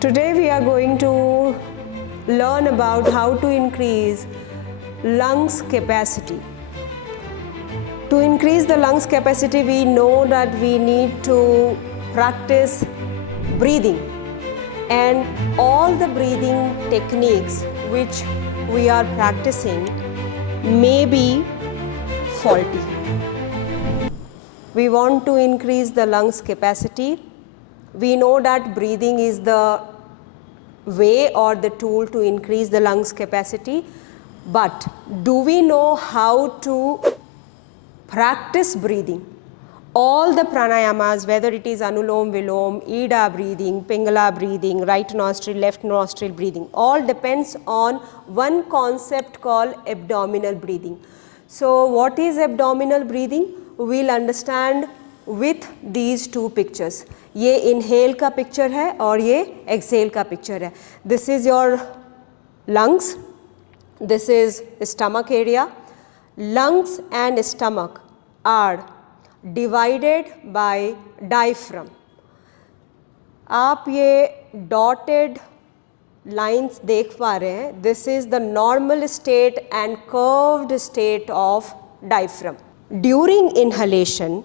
Today we are going to learn about how to increase lungs capacity. To increase the lungs capacity, we know that we need to practice breathing, and all the breathing techniques which we are practicing may be faulty. We want to increase the lungs capacity. We know that breathing is the way or the tool to increase the lungs capacity, but do we know how to practice breathing? All the pranayamas, whether it is Anulom Vilom, Ida breathing, Pingala breathing, right nostril, left nostril breathing, all depends on one concept called abdominal breathing. So what is abdominal breathing? We'll understand with these two pictures. ये inhale का picture है और ये exhale का picture है. This is your lungs, this is stomach area. Lungs and stomach are divided by diaphragm. आप ये dotted lines देख पा रहे हैं. This is the normal state and curved state of diaphragm. During inhalation,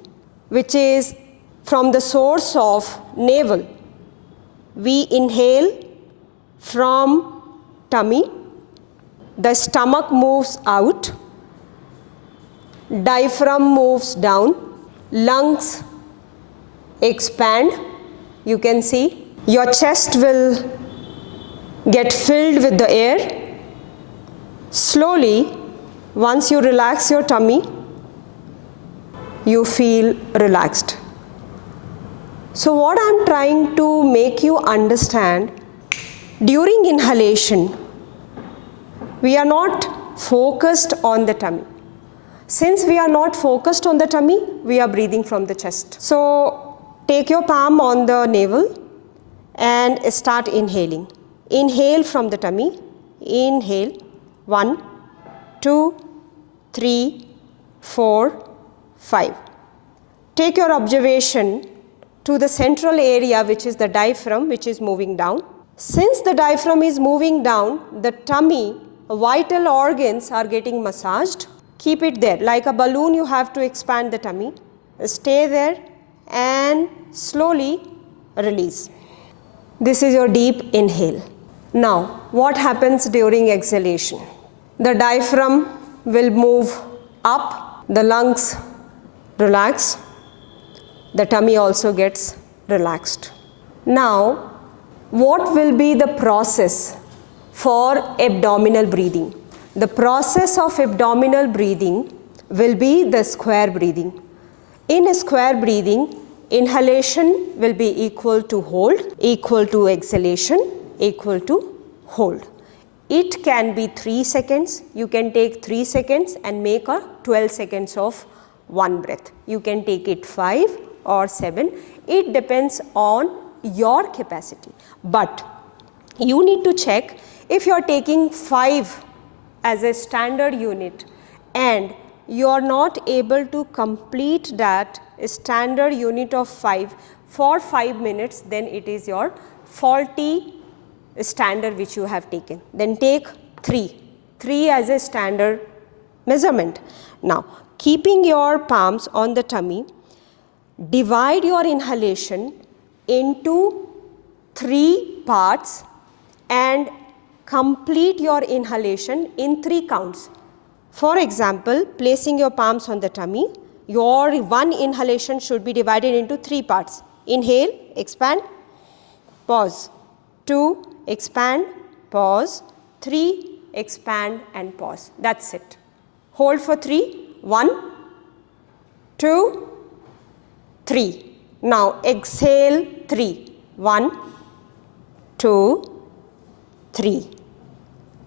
which is from the source of navel, we inhale from tummy, the stomach moves out, diaphragm moves down, lungs expand. You can see your chest will get filled with the air. Slowly, once you relax your tummy, you feel relaxed. So what I am trying to make you understand, during inhalation, we are not focused on the tummy. Since we are not focused on the tummy, we are breathing from the chest. So take your palm on the navel and start inhaling. Inhale from the tummy. Inhale. 1, 2, 3, 4, 5. Take your observation to the central area, which is the diaphragm, which is moving down. Since the diaphragm is moving down, the tummy, vital organs are getting massaged. Keep it there. Like a balloon, you have to expand the tummy. Stay there and slowly release. This is your deep inhale. Now, what happens during exhalation? The diaphragm will move up, the lungs relax, the tummy also gets relaxed. Now, what will be the process for abdominal breathing? The process of abdominal breathing will be the square breathing. In square breathing, inhalation will be equal to hold, equal to exhalation, equal to hold. It can be 3 seconds. You can take 3 seconds and make a 12 seconds of one breath. You can take it 5 or 7. It depends on your capacity. But you need to check if you are taking 5 as a standard unit and you are not able to complete that standard unit of 5 for 5 minutes, then it is your faulty standard which you have taken. Then take 3 as a standard measurement. Now, keeping your palms on the tummy, divide your inhalation into 3 parts and complete your inhalation in 3 counts. For example, placing your palms on the tummy, your one inhalation should be divided into 3 parts. Inhale, expand, pause. 2, expand, pause. 3, expand and pause. That's it. Hold for 3. 1, 2, 3. Now exhale 3. 1, 2, 3.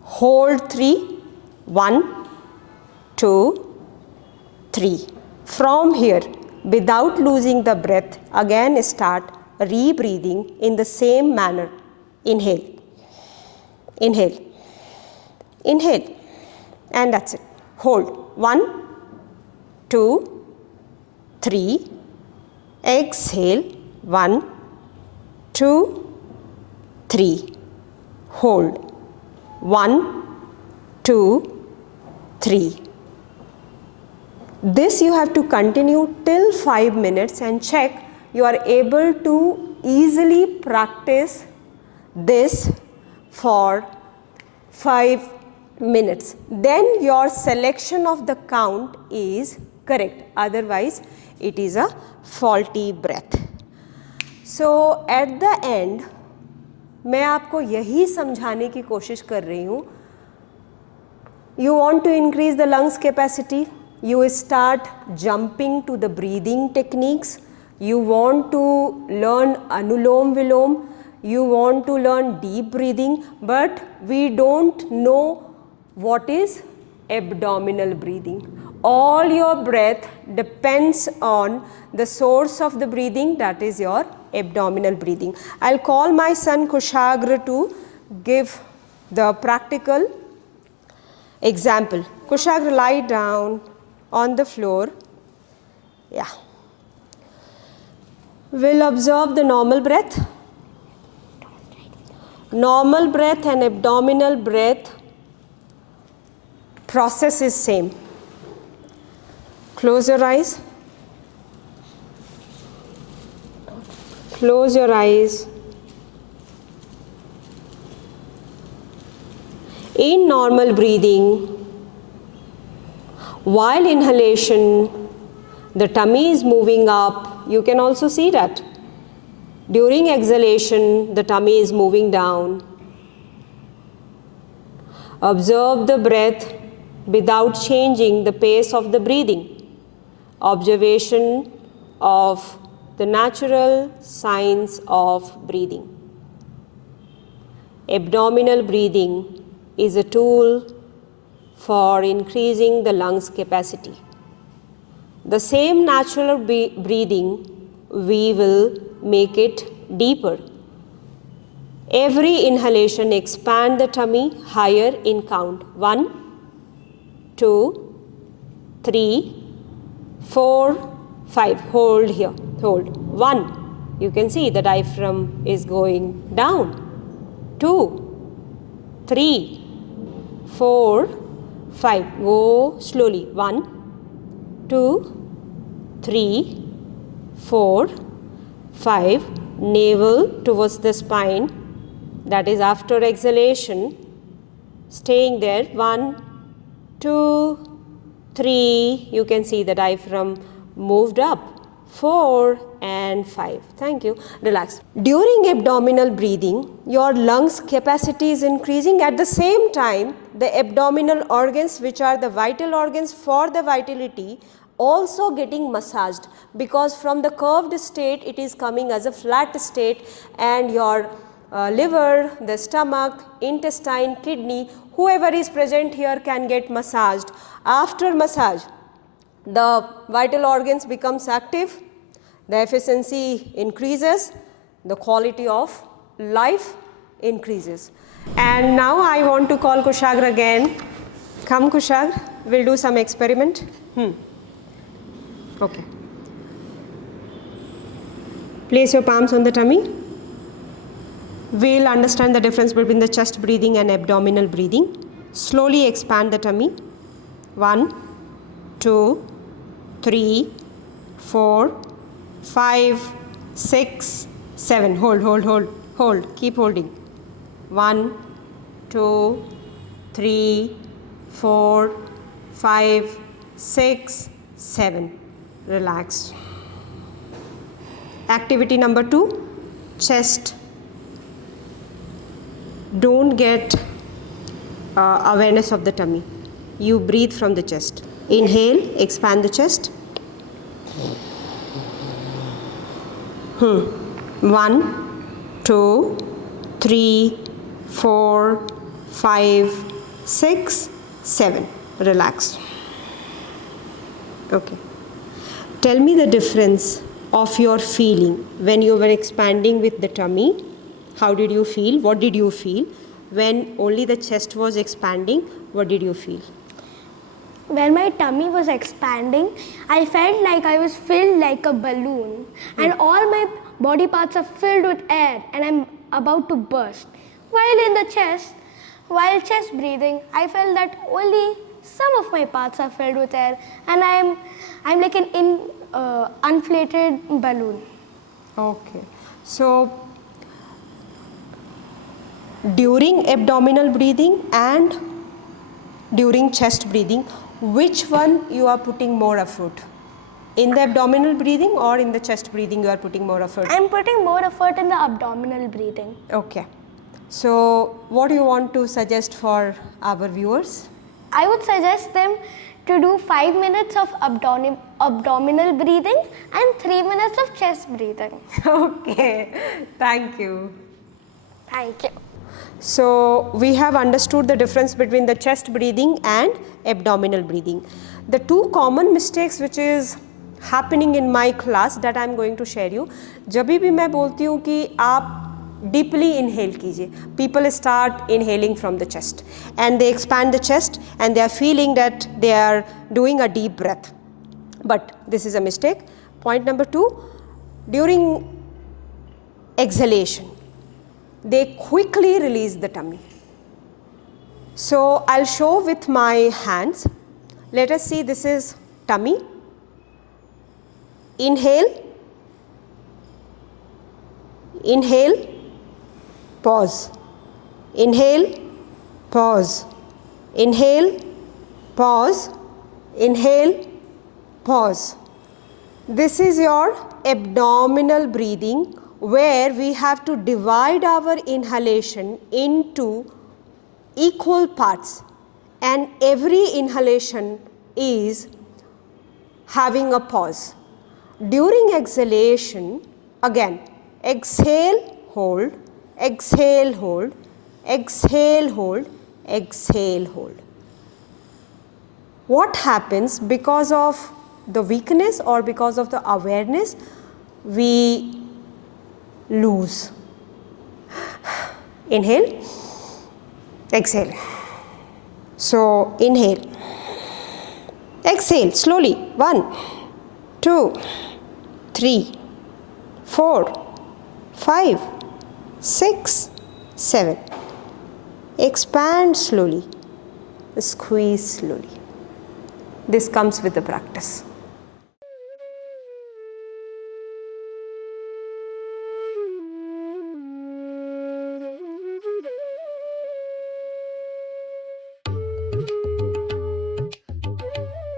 Hold 3. 1, 2, 3. From here, without losing the breath, again start rebreathing in the same manner. Inhale, inhale, inhale, and that's it. Hold. 1, 2, 3. Exhale. 1, 2, 3. Hold. 1, 2, 3. This you have to continue till 5 minutes and check you are able to easily practice this for 5 minutes. Then your selection of the count is correct. Otherwise, it is a faulty breath. So at the end, मैं आपको यही समझाने की कोशिश कर रही हूँ. You want to increase the lungs capacity. You start jumping to the breathing techniques. You want to learn Anulom Vilom. You want to learn deep breathing, but we don't know what is abdominal breathing. All your breath depends on the source of the breathing, that is your abdominal breathing. I'll call my son Kushagra to give the practical example. Kushagra, lie down on the floor. Yeah. We'll observe the normal breath. Normal breath and abdominal breath process is same. Close your eyes. Close your eyes. In normal breathing, while inhalation, the tummy is moving up. You can also see that. During exhalation, the tummy is moving down. Observe the breath without changing the pace of the breathing. Observation of the natural signs of breathing. Abdominal breathing is a tool for increasing the lungs capacity. The same natural breathing, we will make it deeper. Every inhalation expand the tummy higher in count. 1, 2, 3, 4, 5. Hold here. Hold. 1. You can see the diaphragm is going down. 2, 3, 4, 5. Go slowly. 1, 2, 3, 4, 5. Navel towards the spine. That is after exhalation. Staying there. 1, 2, 3. You can see the diaphragm moved up. 4 and 5. Thank you. Relax. During abdominal breathing, your lungs capacity is increasing. At the same time, the abdominal organs, which are the vital organs for the vitality, also getting massaged, because from the curved state it is coming as a flat state, and your liver, the stomach, intestine, kidney, whoever is present here can get massaged. After massage, the vital organs becomes active, the efficiency increases, the quality of life increases. And now I want to call Kushagra again. Come Kushagra, we'll do some experiment. Okay. Place your palms on the tummy. We'll understand the difference between the chest breathing and abdominal breathing. Slowly expand the tummy. 1, 2, 3, 4, 5, 6, 7. Hold, hold, hold, hold. Keep holding. 1, 2, 3, 4, 5, 6, 7. Relax. Activity number 2, chest. Don't get awareness of the tummy. You breathe from the chest. Inhale, expand the chest. 1, 2, 3, 4, 5, 6, 7. Relax. Okay. Tell me the difference of your feeling when you were expanding with the tummy. How did you feel? What did you feel? When only the chest was expanding, what did you feel? When my tummy was expanding, I felt like I was filled like a balloon, and all my body parts are filled with air, and about to burst. While chest breathing, I felt that only some of my parts are filled with air, and I'm like an inflated balloon. Okay. So during abdominal breathing and during chest breathing, which one you are putting more effort? In the abdominal breathing or in the chest breathing you are putting more effort? I'm putting more effort in the abdominal breathing. Okay. So what do you want to suggest for our viewers? I would suggest them to do 5 minutes of abdominal breathing and 3 minutes of chest breathing. Okay. Thank you. Thank you. So we have understood the difference between the chest breathing and abdominal breathing. The two common mistakes which is happening in my class that I am going to share you. जब भी मैं बोलती हूँ कि आप deeply inhale कीजिए, people start inhaling from the chest and they expand the chest and they are feeling that they are doing a deep breath. But this is a mistake. Point number 2, during exhalation, they quickly release the tummy. So I'll show with my hands. Let us see, this is tummy. Inhale, inhale, pause, inhale, pause, inhale, pause, inhale, pause. This is your abdominal breathing, where we have to divide our inhalation into equal parts, and every inhalation is having a pause. During exhalation, again, exhale, hold, exhale, hold, exhale, hold, exhale, hold. What happens because of the weakness or because of the awareness? We lose. Inhale, exhale. So inhale, exhale slowly. 1, 2, 3, 4, 5, 6, 7. Expand slowly, squeeze slowly. This comes with the practice.